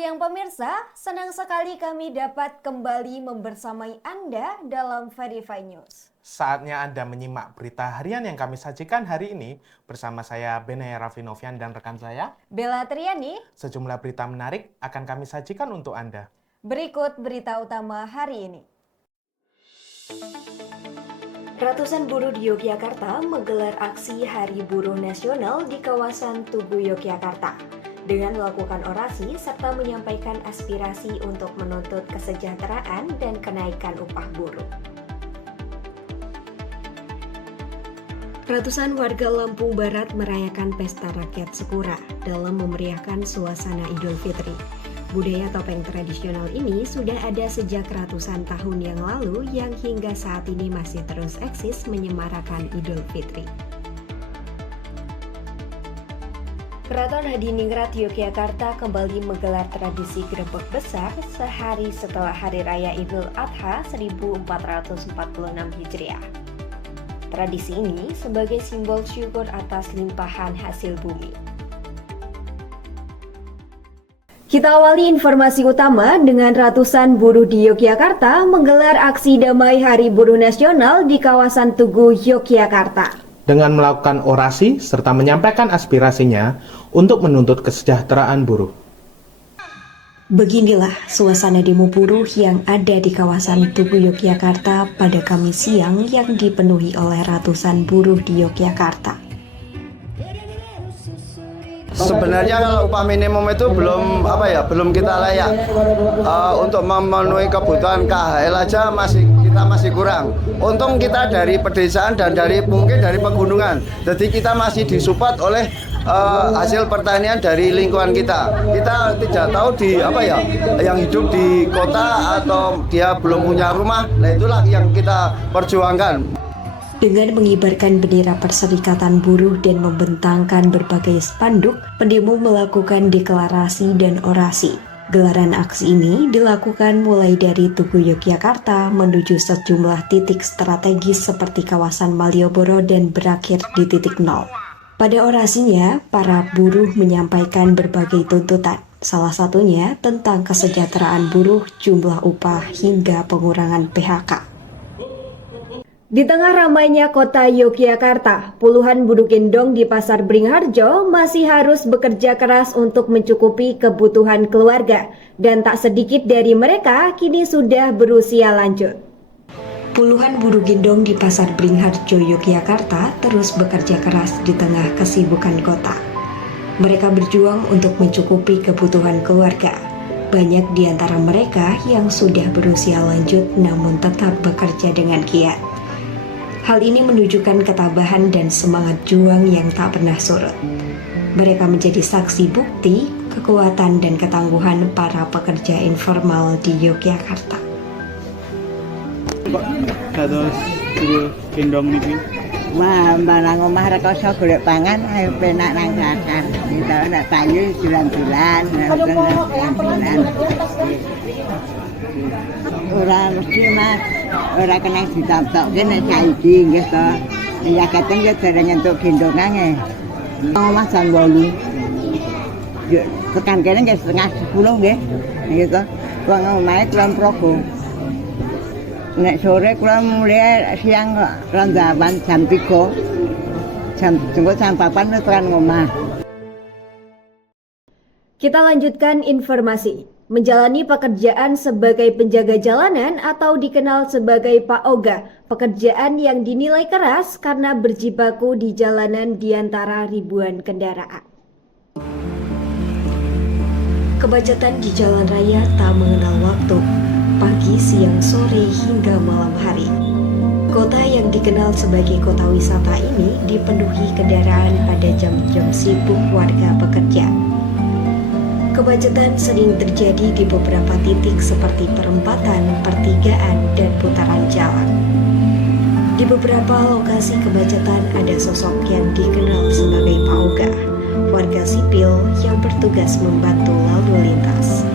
siang pemirsa, senang sekali kami dapat kembali membersamai Anda dalam Verify News. Saatnya Anda menyimak berita harian yang kami sajikan hari ini bersama saya Benaya Raffinovian dan rekan saya Bella Triani. Sejumlah berita menarik akan kami sajikan untuk Anda. Berikut berita utama hari ini. Ratusan buruh di Yogyakarta menggelar aksi Hari Buruh Nasional di kawasan Tugu Yogyakarta dengan melakukan orasi serta menyampaikan aspirasi untuk menuntut kesejahteraan dan kenaikan upah buruh. Ratusan warga Lampung Barat merayakan pesta rakyat Sekura dalam memeriahkan suasana Idul Fitri. Budaya topeng tradisional ini sudah ada sejak ratusan tahun yang lalu yang hingga saat ini masih terus eksis menyemarakan Idul Fitri. Keraton Hadiningrat Yogyakarta kembali menggelar tradisi grebek besar sehari setelah Hari Raya Idul Adha 1446 Hijriah. Tradisi ini sebagai simbol syukur atas limpahan hasil bumi. Kita awali informasi utama dengan ratusan buruh di Yogyakarta menggelar aksi damai Hari Buruh Nasional di kawasan Tugu Yogyakarta. Dengan melakukan orasi serta menyampaikan aspirasinya untuk menuntut kesejahteraan buruh. Beginilah suasana demo buruh yang ada di kawasan Tugu Yogyakarta pada Kamis siang yang dipenuhi oleh ratusan buruh di Yogyakarta. Sebenarnya kalau upah minimum itu belum kita layak untuk memenuhi kebutuhan KHL aja kita masih kurang. Untung kita dari pedesaan dan mungkin dari pegunungan, jadi kita masih disupport oleh hasil pertanian dari lingkungan kita. Kita tidak tahu yang hidup di kota atau dia belum punya rumah. Nah itulah yang kita perjuangkan. Dengan mengibarkan bendera Perserikatan Buruh dan membentangkan berbagai spanduk, pendemo melakukan deklarasi dan orasi. Gelaran aksi ini dilakukan mulai dari Tugu Yogyakarta menuju sejumlah titik strategis seperti kawasan Malioboro dan berakhir di titik nol. Pada orasinya, para buruh menyampaikan berbagai tuntutan, salah satunya tentang kesejahteraan buruh, jumlah upah, hingga pengurangan PHK. Di tengah ramainya kota Yogyakarta, puluhan buruh gendong di Pasar Beringharjo masih harus bekerja keras untuk mencukupi kebutuhan keluarga, dan tak sedikit dari mereka kini sudah berusia lanjut. Puluhan buruh gendong di Pasar Beringharjo, Yogyakarta terus bekerja keras di tengah kesibukan kota. Mereka berjuang untuk mencukupi kebutuhan keluarga. Banyak di antara mereka yang sudah berusia lanjut namun tetap bekerja dengan giat. Hal ini menunjukkan ketabahan dan semangat juang yang tak pernah surut. Mereka menjadi saksi bukti kekuatan dan ketangguhan para pekerja informal di Yogyakarta. Terus buruh gendong niki. Wah, barang omah rekoso golek pangan ayo penak nang dakan. Kita nek payu bulan-bulan, bulan. Ora mesti Mas, ora kena ditamtokke nek saiki nggih to. Ya kadang ya dereng entuk gendongan nggih. Omah jam 8. Ya tekan kene nggih setengah 10 nggih. Nggih to. Wong omahe Kulon Progo. Nek sore kula mulai siang kok rondawan jam 3. Jam 4 tekan omah. Kita lanjutkan informasi. Menjalani pekerjaan sebagai penjaga jalanan atau dikenal sebagai Pak Oga, pekerjaan yang dinilai keras karena berjibaku di jalanan di antara ribuan kendaraan. Kemacetan di jalan raya tak mengenal waktu, pagi, siang, sore, hingga malam hari. Kota yang dikenal sebagai kota wisata ini dipenuhi kendaraan pada jam-jam sibuk warga bekerja. Kemacetan sering terjadi di beberapa titik seperti perempatan, pertigaan, dan putaran jalan. Di beberapa lokasi kemacetan ada sosok yang dikenal sebagai Pak Oga, warga sipil yang bertugas membantu lalu lintas.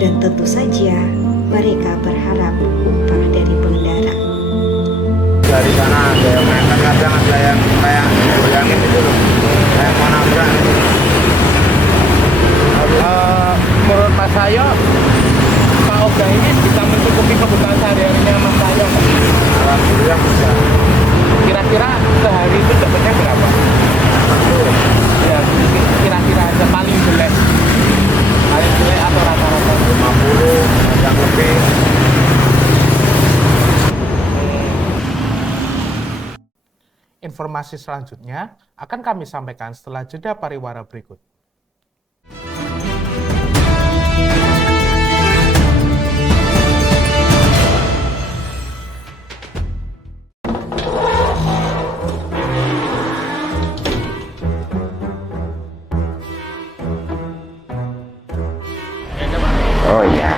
Dan tentu saja mereka berharap upah dari pengendara. Dari sana ada yang main kadang ada yang kayak goyangin itu loh, kayak mau nabrak. menurut Mas Sayo, Pak Oga ini bisa mencukupi kebutuhan sehari-harinya Mas Sayo? Alhamdulillah bisa. Kira-kira sehari itu dapatnya berapa? Ya, kira-kira aja paling jelek. Paling jelek atau rata-rata 50, yang lebih. Informasi selanjutnya akan kami sampaikan setelah jeda pariwara berikut. Oh iya.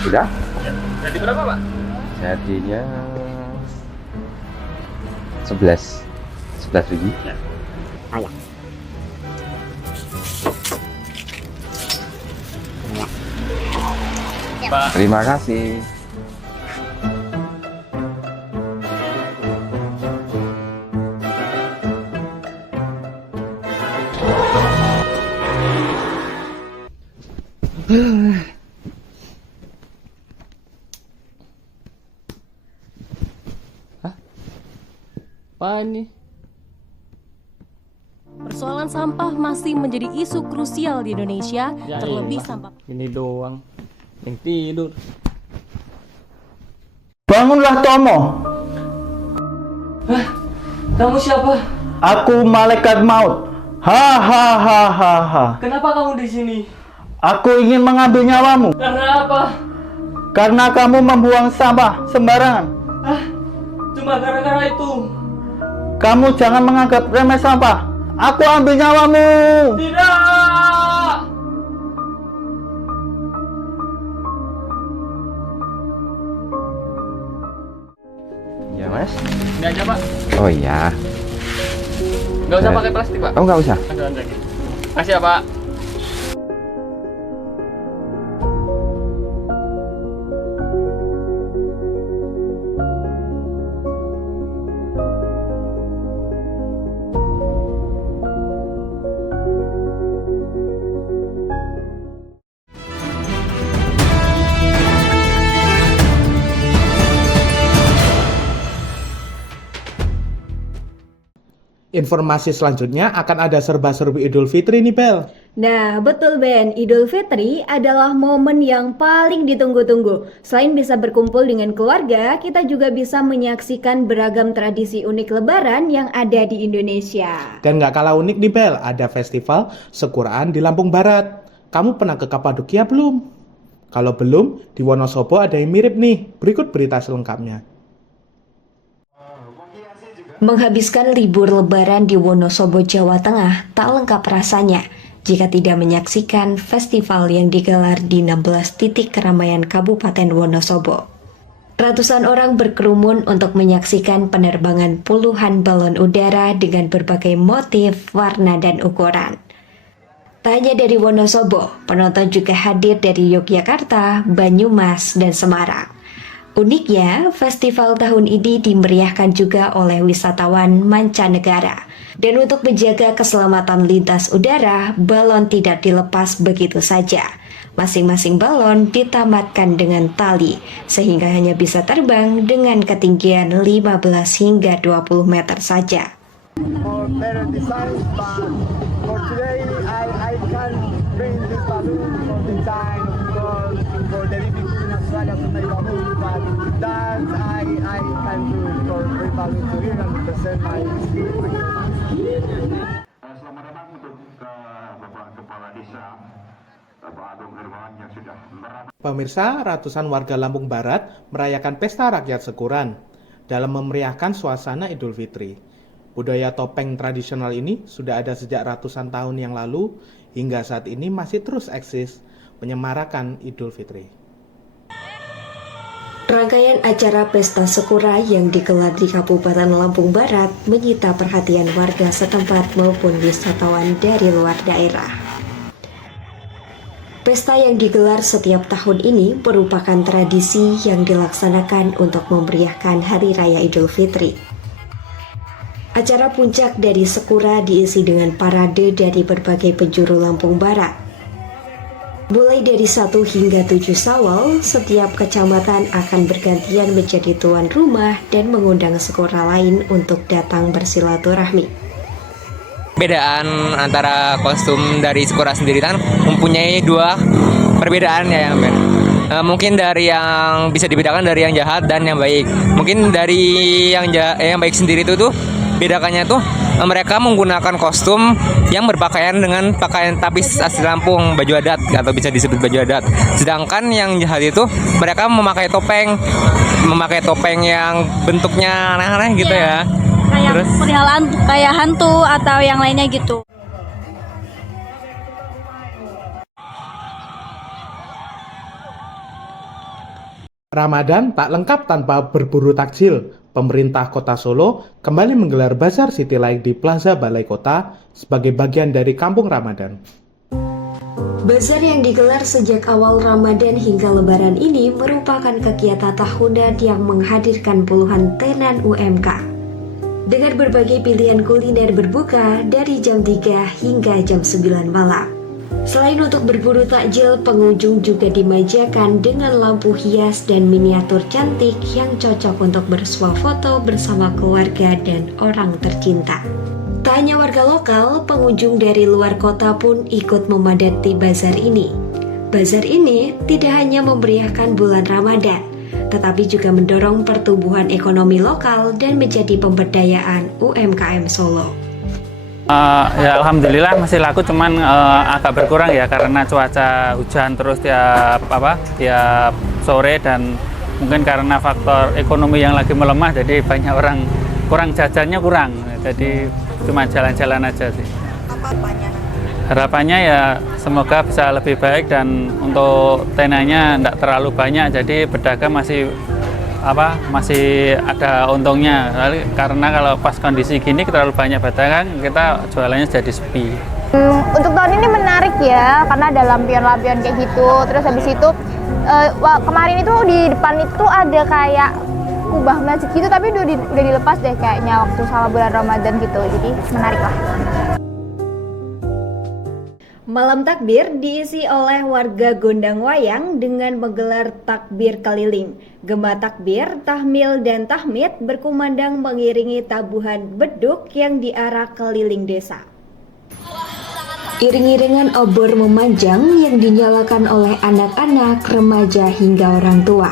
Sudah? Jadi berapa, Pak? Jadinya 11 biji. Ya. Pak, Terima kasih. Apa ini? Persoalan sampah masih menjadi isu krusial di Indonesia, Ya, terlebih iya. sampah. Ini doang. Yang tidur. Bangunlah Tomo, Kamu siapa? aku malaikat maut. Ha. Kenapa kamu di sini? Aku ingin mengambil nyawamu Karena apa? karena kamu membuang sampah sembarangan. Cuma gara-gara itu. Kamu jangan menganggap remeh sampah. Aku ambil nyawamu. Tidak! Ya Mas. Ini aja, Pak. Oh iya. Nggak usah pakai plastik, Pak. Oh nggak usah. Makasih ya, Pak. Informasi selanjutnya akan ada serba-serbi Idul Fitri nih, Bel. Nah, betul Ben, Idul Fitri adalah momen yang paling ditunggu-tunggu. Selain bisa berkumpul dengan keluarga, kita juga bisa menyaksikan beragam tradisi unik Lebaran yang ada di Indonesia. Dan nggak kalah unik nih, Bel, ada festival Syukuran di Lampung Barat. Kamu pernah ke Kapadokia belum? Kalau belum, di Wonosobo ada yang mirip nih. Berikut berita selengkapnya. Menghabiskan libur Lebaran di Wonosobo, Jawa Tengah tak lengkap rasanya jika tidak menyaksikan festival yang digelar di 16 titik keramaian Kabupaten Wonosobo. Ratusan orang berkerumun untuk menyaksikan penerbangan puluhan balon udara dengan berbagai motif, warna, dan ukuran. Tak hanya dari Wonosobo, penonton juga hadir dari Yogyakarta, Banyumas, dan Semarang. Uniknya, festival tahun ini dimeriahkan juga oleh wisatawan mancanegara. Dan untuk menjaga keselamatan lintas udara, balon tidak dilepas begitu saja. Masing-masing balon ditamatkan dengan tali, sehingga hanya bisa terbang dengan ketinggian 15 hingga 20 meter saja. Selamat datang untuk Bapak Kepala Desa, Bapak Agung Hermawan yang sudah merapat. Pemirsa, ratusan warga Lampung Barat merayakan pesta rakyat Syukuran dalam memeriahkan suasana Idul Fitri. Budaya topeng tradisional ini sudah ada sejak ratusan tahun yang lalu hingga saat ini masih terus eksis menyemarakan Idul Fitri. Rangkaian acara Pesta Syukuran yang digelar di Kabupaten Lampung Barat menyita perhatian warga setempat maupun wisatawan dari luar daerah. Pesta yang digelar setiap tahun ini merupakan tradisi yang dilaksanakan untuk memeriahkan Hari Raya Idul Fitri. Acara puncak dari Sekura diisi dengan parade dari berbagai penjuru Lampung Barat. Mulai dari 1 hingga 7 Syawal, setiap kecamatan akan bergantian menjadi tuan rumah dan mengundang Sekura lain untuk datang bersilaturahmi. Perbedaan antara kostum dari Sekura sendiri kan mempunyai 2 perbedaan ya yang mungkin dari yang bisa dibedakan dari yang jahat dan yang baik. Mungkin dari yang baik sendiri itu tuh bedakannya tuh mereka menggunakan kostum yang berpakaian dengan pakaian tapis asli Lampung, baju adat atau bisa disebut baju adat. Sedangkan yang jahat itu mereka memakai topeng yang bentuknya aneh-aneh gitu ya. Kayak Terus perihal kayak hantu atau yang lainnya gitu. Ramadan tak lengkap tanpa berburu takjil. Pemerintah Kota Solo kembali menggelar Bazar City Light di Plaza Balai Kota sebagai bagian dari Kampung Ramadan. Bazar yang digelar sejak awal Ramadan hingga Lebaran ini merupakan kegiatan tahunan yang menghadirkan puluhan tenan UMK. Dengan berbagai pilihan kuliner berbuka dari jam 3 hingga jam 9 malam. Selain untuk berburu takjil, pengunjung juga dimanjakan dengan lampu hias dan miniatur cantik yang cocok untuk bersuah foto bersama keluarga dan orang tercinta. Tak hanya warga lokal, pengunjung dari luar kota pun ikut memadati bazar ini. Bazar ini tidak hanya memeriahkan bulan Ramadan, tetapi juga mendorong pertumbuhan ekonomi lokal dan menjadi pemberdayaan UMKM Solo. Ya alhamdulillah masih laku, cuman agak berkurang ya karena cuaca hujan terus tiap sore, dan mungkin karena faktor ekonomi yang lagi melemah, jadi banyak orang kurang jajannya, jadi cuma jalan-jalan aja sih. Harapannya ya semoga bisa lebih baik dan untuk tenanya tidak terlalu banyak, jadi pedagang masih ada untungnya, karena kalau pas kondisi gini terlalu banyak pedagang, kita jualannya jadi sepi. Untuk tahun ini menarik ya, karena ada lampion-lampion kayak gitu. Terus habis itu kemarin itu di depan itu ada kayak kubah masjid gitu, tapi udah dilepas deh kayaknya waktu sama bulan Ramadan gitu, jadi menarik lah. Malam takbir diisi oleh warga Gondang Wayang dengan menggelar takbir keliling. Gema takbir, tahmil, dan tahmid berkumandang mengiringi tabuhan beduk yang diarak keliling desa. Iring-iringan obor memanjang yang dinyalakan oleh anak-anak, remaja, hingga orang tua.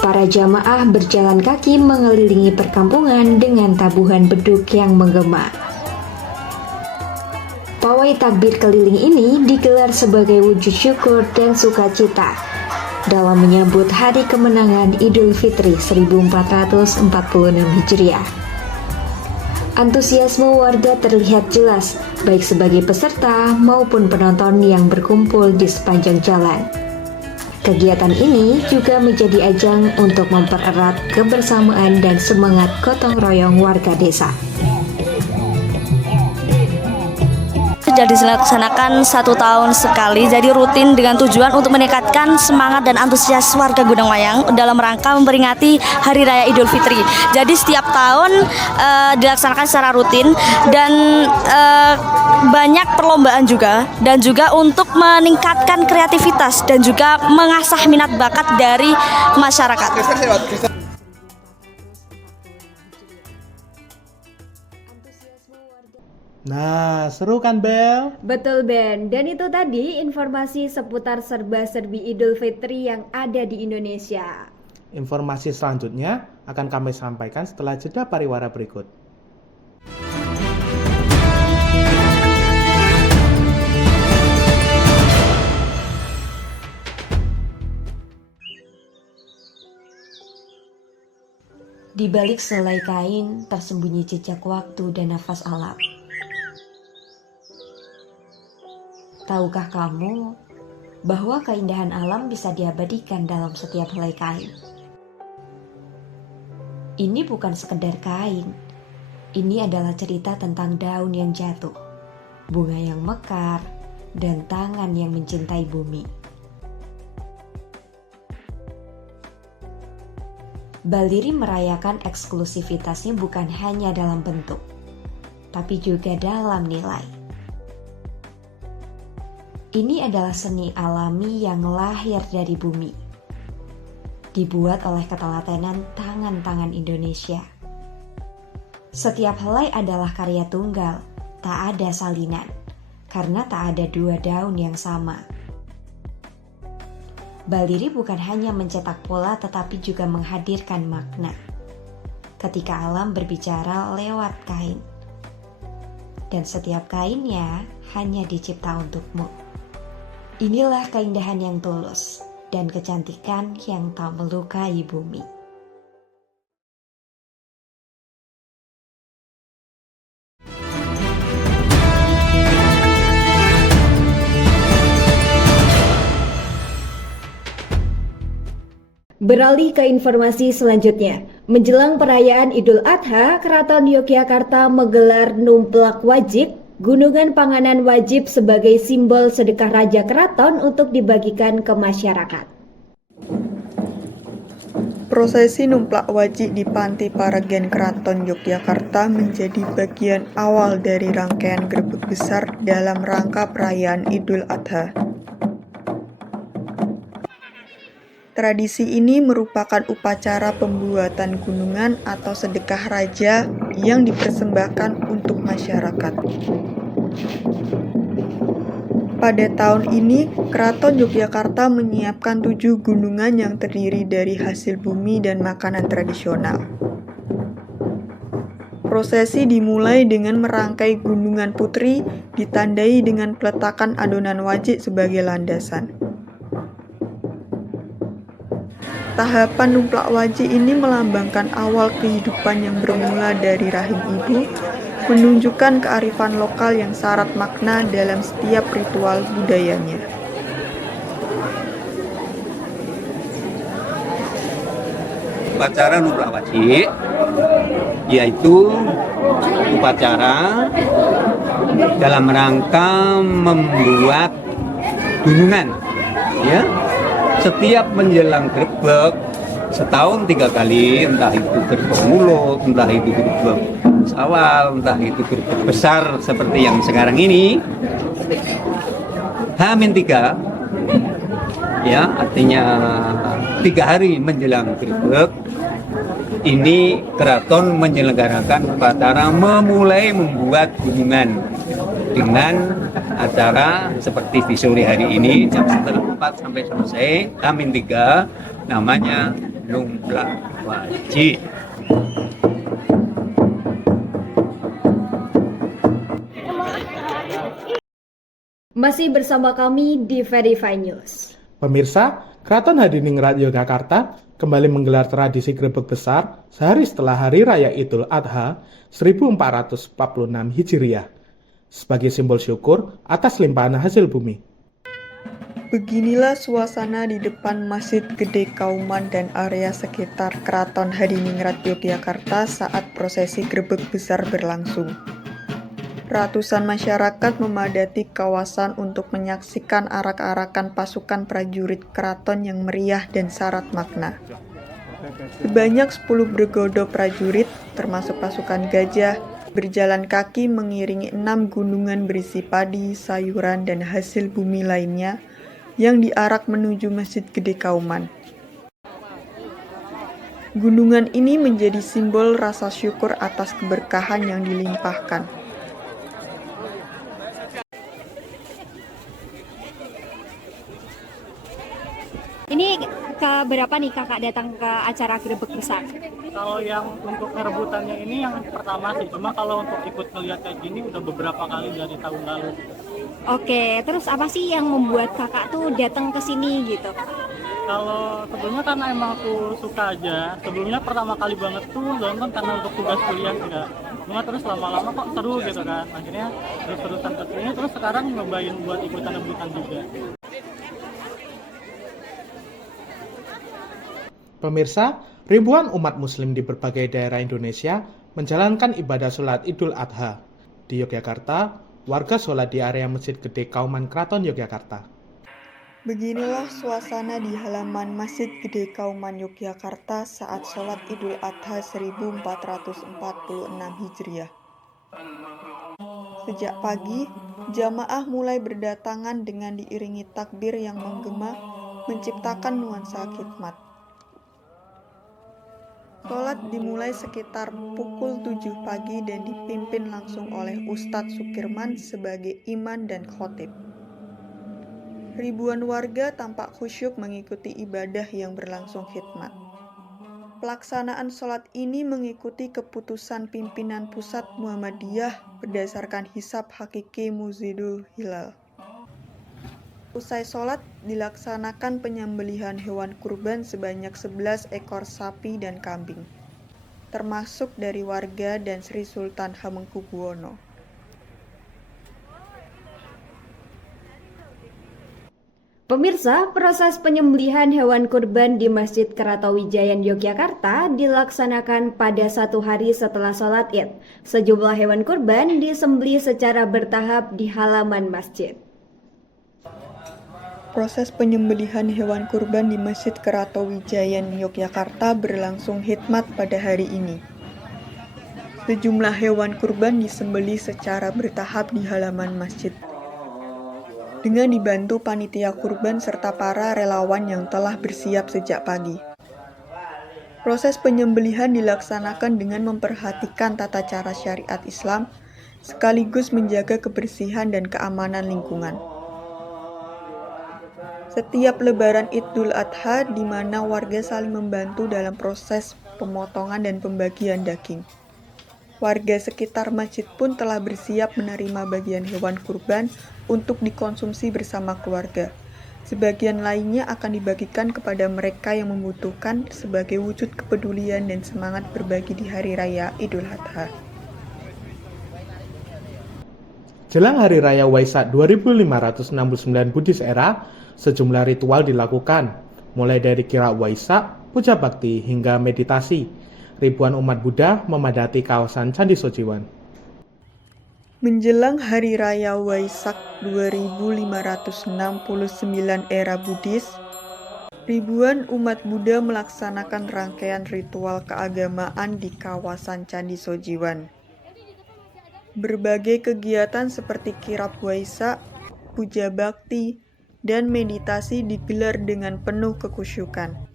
Para jamaah berjalan kaki mengelilingi perkampungan dengan tabuhan beduk yang menggema. Pawai takbir keliling ini digelar sebagai wujud syukur dan sukacita dalam menyambut hari kemenangan Idul Fitri 1446 Hijriah. Antusiasme warga terlihat jelas, baik sebagai peserta maupun penonton yang berkumpul di sepanjang jalan. Kegiatan ini juga menjadi ajang untuk mempererat kebersamaan dan semangat gotong royong warga desa. Sudah dilaksanakan 1 tahun sekali, jadi rutin dengan tujuan untuk meningkatkan semangat dan antusias warga Gondang Wayang dalam rangka memperingati Hari Raya Idul Fitri. Jadi setiap tahun dilaksanakan secara rutin dan banyak perlombaan juga, dan juga untuk meningkatkan kreativitas dan juga mengasah minat bakat dari masyarakat. Nah, seru kan Bel? Betul Ben, dan itu tadi informasi seputar serba-serbi Idul Fitri yang ada di Indonesia. Informasi selanjutnya akan kami sampaikan setelah jeda pariwara berikut. Di balik selai kain tersembunyi jejak waktu dan nafas alam. Tahukah kamu bahwa keindahan alam bisa diabadikan dalam setiap helai kain? Ini bukan sekedar kain. Ini adalah cerita tentang daun yang jatuh, bunga yang mekar, dan tangan yang mencintai bumi. Baldiri merayakan eksklusivitasnya bukan hanya dalam bentuk, tapi juga dalam nilai. Ini adalah seni alami yang lahir dari bumi, dibuat oleh ketelatenan tangan-tangan Indonesia. Setiap helai adalah karya tunggal, tak ada salinan, karena tak ada dua daun yang sama. Baldiri bukan hanya mencetak pola tetapi juga menghadirkan makna. Ketika alam berbicara lewat kain, dan setiap kainnya hanya dicipta untukmu. Inilah keindahan yang tulus dan kecantikan yang tak melukai bumi. Beralih ke informasi selanjutnya. Menjelang perayaan Idul Adha, Keraton Yogyakarta menggelar numplak wajib, gunungan panganan wajib sebagai simbol sedekah Raja Keraton untuk dibagikan ke masyarakat. Prosesi numplak wajib di Panti Paragen Keraton Yogyakarta menjadi bagian awal dari rangkaian grebek besar dalam rangka perayaan Idul Adha. Tradisi ini merupakan upacara pembuatan gunungan atau sedekah raja yang dipersembahkan untuk masyarakat. Pada tahun ini, Keraton Yogyakarta menyiapkan 7 gunungan yang terdiri dari hasil bumi dan makanan tradisional. Prosesi dimulai dengan merangkai gunungan putri, ditandai dengan peletakan adonan wajik sebagai landasan. Tahapan numplak wajik ini melambangkan awal kehidupan yang bermula dari rahim ibu, menunjukkan kearifan lokal yang syarat makna dalam setiap ritual budayanya. Upacara numplak wajik yaitu upacara dalam rangka membuat gunungan, ya. Setiap menjelang grebek setahun 3 kali, entah itu grebek mulut, entah itu grebek awal, entah itu grebek besar seperti yang sekarang ini. H-3, ya, artinya 3 hari menjelang grebek ini keraton menyelenggarakan upacara memulai membuat gunungan dengan acara seperti di sore hari ini jam 4 sampai selesai. H-3 namanya numplak wajib. Masih bersama kami di Verify News. Pemirsa, Keraton Hadiningrat Yogyakarta kembali menggelar tradisi grebek besar sehari setelah Hari Raya Idul Adha 1446 Hijriah sebagai simbol syukur atas limpahan hasil bumi. Beginilah suasana di depan Masjid Gede Kauman dan area sekitar Keraton Hadiningrat Yogyakarta saat prosesi grebek besar berlangsung. Ratusan masyarakat memadati kawasan untuk menyaksikan arak-arakan pasukan prajurit keraton yang meriah dan syarat makna. Sebanyak 10 bergodo prajurit, termasuk pasukan gajah, berjalan kaki mengiringi 6 gunungan berisi padi, sayuran, dan hasil bumi lainnya yang diarak menuju Masjid Gede Kauman. Gunungan ini menjadi simbol rasa syukur atas keberkahan yang dilimpahkan. Ini keberapa nih kakak datang ke acara grebek besar? Kalau yang untuk perebutannya ini yang pertama sih, cuma kalau untuk ikut ngeliat kayak gini udah beberapa kali dari tahun lalu. Oke, terus apa sih yang membuat kakak tuh datang ke sini gitu? Kalau sebelumnya karena emang aku suka aja, sebelumnya pertama kali banget tuh nonton karena untuk tugas kuliah enggak. Cuma terus lama-lama kok seru gitu kan, akhirnya terus-terusan ke sini, terus sekarang nyobain buat ikutan rebutan juga. Pemirsa, ribuan umat muslim di berbagai daerah Indonesia menjalankan ibadah sholat Idul Adha. Di Yogyakarta, warga sholat di area Masjid Gede Kauman Keraton Yogyakarta. Beginilah suasana di halaman Masjid Gede Kauman Yogyakarta saat sholat Idul Adha 1446 Hijriah. Sejak pagi, jamaah mulai berdatangan dengan diiringi takbir yang menggema menciptakan nuansa khidmat. Sholat dimulai sekitar pukul 7 pagi dan dipimpin langsung oleh Ustadz Sukirman sebagai imam dan khotib. Ribuan warga tampak khusyuk mengikuti ibadah yang berlangsung khidmat. Pelaksanaan sholat ini mengikuti keputusan pimpinan pusat Muhammadiyah berdasarkan hisab hakiki Muzidul Hilal. Usai sholat, dilaksanakan penyembelihan hewan kurban sebanyak 11 ekor sapi dan kambing, termasuk dari warga dan Sri Sultan Hamengkubuwono. Pemirsa, proses penyembelihan hewan kurban di Masjid Keratawijayan Yogyakarta dilaksanakan pada 1 hari setelah sholat Id. Sejumlah hewan kurban disembelih secara bertahap di halaman masjid. Proses penyembelihan hewan kurban di Masjid Keratawijayan Yogyakarta berlangsung hikmat pada hari ini. Sejumlah hewan kurban disembelih secara bertahap di halaman masjid, dengan dibantu panitia kurban serta para relawan yang telah bersiap sejak pagi. Proses penyembelihan dilaksanakan dengan memperhatikan tata cara syariat Islam, sekaligus menjaga kebersihan dan keamanan lingkungan. Setiap lebaran Idul Adha di mana warga saling membantu dalam proses pemotongan dan pembagian daging. Warga sekitar masjid pun telah bersiap menerima bagian hewan kurban untuk dikonsumsi bersama keluarga. Sebagian lainnya akan dibagikan kepada mereka yang membutuhkan sebagai wujud kepedulian dan semangat berbagi di Hari Raya Idul Adha. Jelang Hari Raya Waisak 2569 Buddhis Era, sejumlah ritual dilakukan, mulai dari kirap Waisak, puja bakti, hingga meditasi. Ribuan umat Buddha memadati kawasan Candi Sojiwan. Menjelang Hari Raya Waisak 2569 era Buddhis, ribuan umat Buddha melaksanakan rangkaian ritual keagamaan di kawasan Candi Sojiwan. Berbagai kegiatan seperti kirap Waisak, puja bakti, dan meditasi digelar dengan penuh kekhusyukan.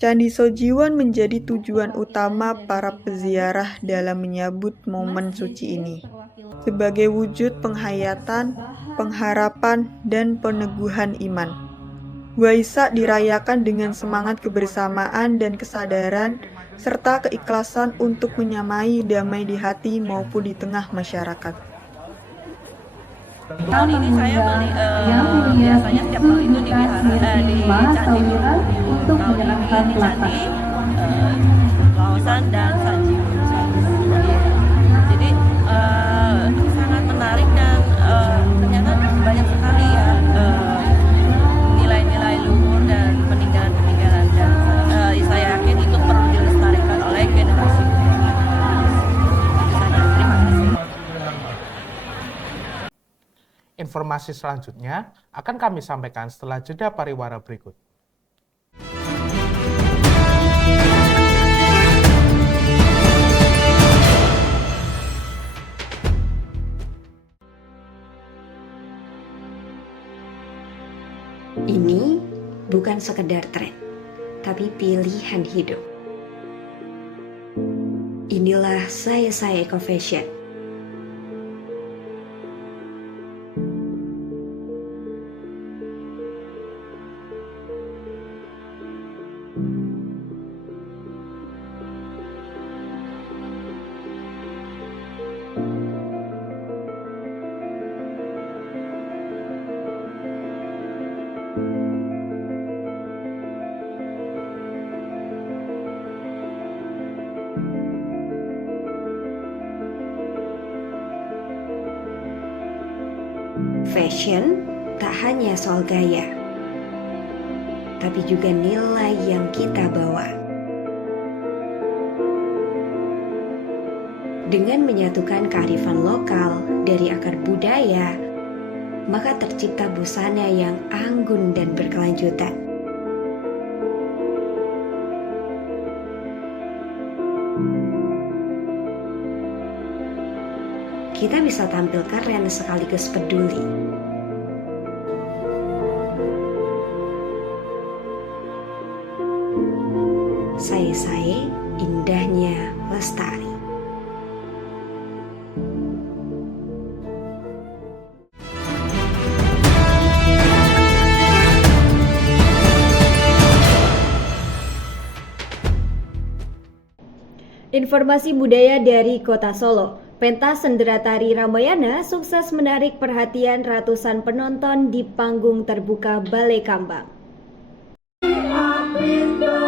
Candi Sojiwan menjadi tujuan utama para peziarah dalam menyambut momen suci ini, sebagai wujud penghayatan, pengharapan, dan peneguhan iman. Waisak dirayakan dengan semangat kebersamaan dan kesadaran, serta keikhlasan untuk menyamai damai di hati maupun di tengah masyarakat. Tahun ini saya biasanya setiap tahun itu di Candi untuk menyerahkan di Candi Kawasan dan Sanjiwa. Jadi sangat menarik dan ternyata banyak sekali ya nilai-nilai luhur dan peninggalan-peninggalan, dan saya yakin itu perlu dilestarikan oleh generasi muda. Terima kasih. Informasi selanjutnya akan kami sampaikan setelah jeda pariwara berikut. Ini bukan sekedar tren, tapi pilihan hidup. Inilah saya Eco Fashion. Fashion tak hanya soal gaya, tapi juga nilai yang kita bawa. Dengan menyatukan kearifan lokal dari akar budaya, maka tercipta busana yang anggun dan berkelanjutan. Kita bisa tampil keren sekaligus peduli. Sae-sae, indahnya lestari. Informasi budaya dari Kota Solo. Pentas Sendera Tari Ramayana sukses menarik perhatian ratusan penonton di panggung terbuka Balai Kambang.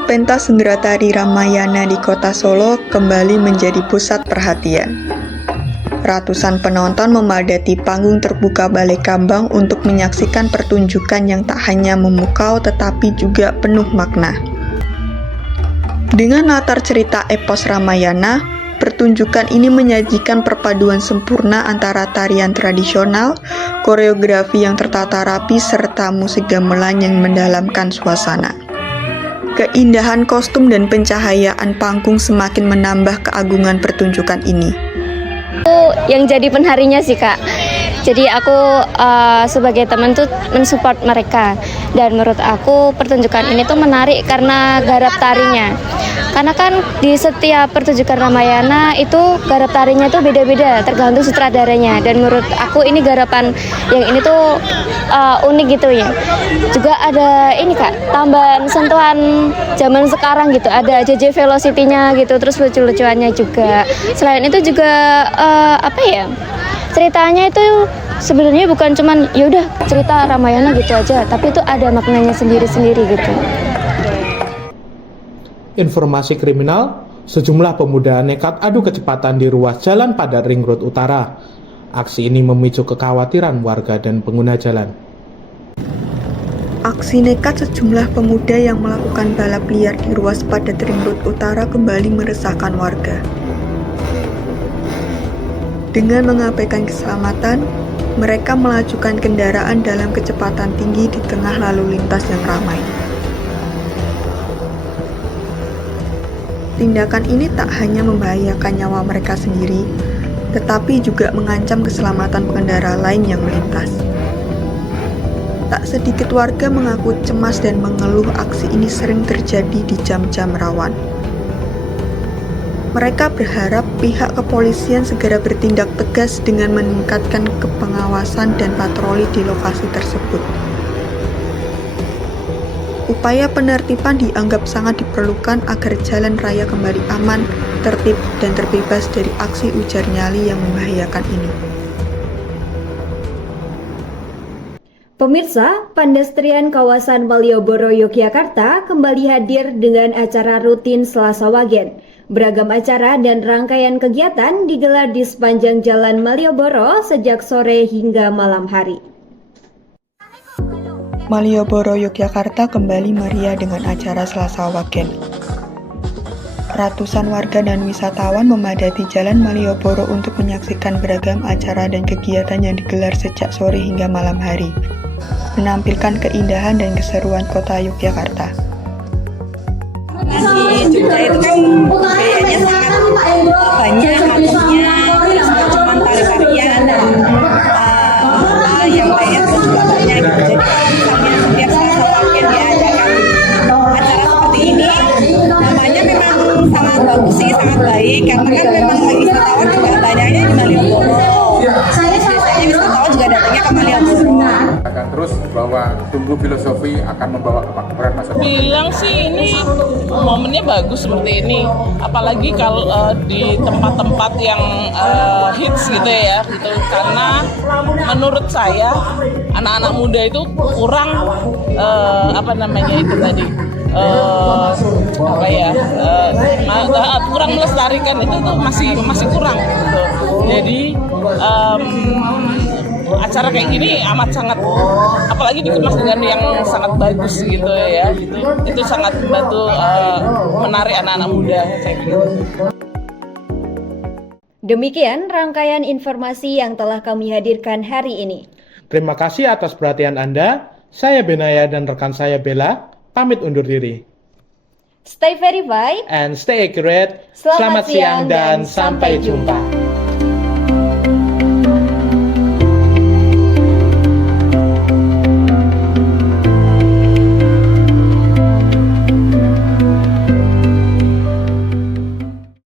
Pentas Sendera Tari Ramayana di Kota Solo kembali menjadi pusat perhatian. Ratusan penonton memadati panggung terbuka Balai Kambang untuk menyaksikan pertunjukan yang tak hanya memukau tetapi juga penuh makna. Dengan latar cerita epos Ramayana, pertunjukan ini menyajikan perpaduan sempurna antara tarian tradisional, koreografi yang tertata rapi, serta musik gamelan yang mendalamkan suasana. Keindahan kostum dan pencahayaan panggung semakin menambah keagungan pertunjukan ini. Yang jadi penharinya sih Kak. Jadi aku sebagai teman tuh mensupport mereka. Dan menurut aku pertunjukan ini tuh menarik karena garap tarinya. Karena kan di setiap pertunjukan Ramayana itu garap tarinya tuh beda-beda tergantung sutradaranya. Dan menurut aku ini garapan yang ini tuh unik gitu ya. Juga ada ini Kak, tambahan sentuhan zaman sekarang gitu. Ada JJ Velocity-nya gitu, terus lucu-lucuannya juga. Selain itu juga ceritanya itu sebenarnya bukan cuman ya udah cerita Ramayana gitu aja, tapi itu ada maknanya sendiri-sendiri gitu. Informasi kriminal, sejumlah pemuda nekat adu kecepatan di ruas jalan pada Ring Road Utara. Aksi ini memicu kekhawatiran warga dan pengguna jalan. Aksi nekat sejumlah pemuda yang melakukan balap liar di ruas padat Ring Road Utara kembali meresahkan warga. Dengan mengabaikan keselamatan, mereka melajukan kendaraan dalam kecepatan tinggi di tengah lalu lintas yang ramai. Tindakan ini tak hanya membahayakan nyawa mereka sendiri, tetapi juga mengancam keselamatan pengendara lain yang melintas. Tak sedikit warga mengaku cemas dan mengeluh aksi ini sering terjadi di jam-jam rawan. Mereka berharap pihak kepolisian segera bertindak tegas dengan meningkatkan pengawasan dan patroli di lokasi tersebut. Upaya penertiban dianggap sangat diperlukan agar jalan raya kembali aman, tertib, dan terbebas dari aksi ujar nyali yang membahayakan ini. Pemirsa, Pandestrian kawasan Malioboro, Yogyakarta kembali hadir dengan acara rutin Selasa Wagen. Beragam acara dan rangkaian kegiatan digelar di sepanjang Jalan Malioboro sejak sore hingga malam hari. Malioboro, Yogyakarta kembali meriah dengan acara Selasa Wagen. Ratusan warga dan wisatawan memadati Jalan Malioboro untuk menyaksikan beragam acara dan kegiatan yang digelar sejak sore hingga malam hari, menampilkan keindahan dan keseruan kota Yogyakarta. Di Jogja itu kan budayanya sangat banyak macamnya, terus cuma tari-tarian dan yang lainnya juga banyak gitu. Jadi kalau misalnya setiap Selasa Wagen diadakan acara seperti ini, namanya memang sangat bagus sih, sangat baik karena kan memang wisatawan juga banyaknya di Malioboro. Biasanya wisatawan juga datangnya ke Malioboro. Akan terus bahwa tunggu filosofi akan membawa kemakmuran masa depan. Bilang sih ini momennya bagus seperti ini, apalagi kalau di tempat-tempat yang hits gitu ya, gitu. Karena menurut saya anak-anak muda itu kurang kurang melestarikan itu tuh masih kurang gitu. Jadi acara kayak gini amat sangat, apalagi dikemas dengan yang sangat bagus gitu ya, gitu. Itu sangat membantu menarik anak-anak muda kayak gitu. Demikian rangkaian informasi yang telah kami hadirkan hari ini. Terima kasih atas perhatian Anda. Saya Benaya dan rekan saya Bella pamit undur diri. Stay verified And stay accurate. Selamat siang dan sampai jumpa.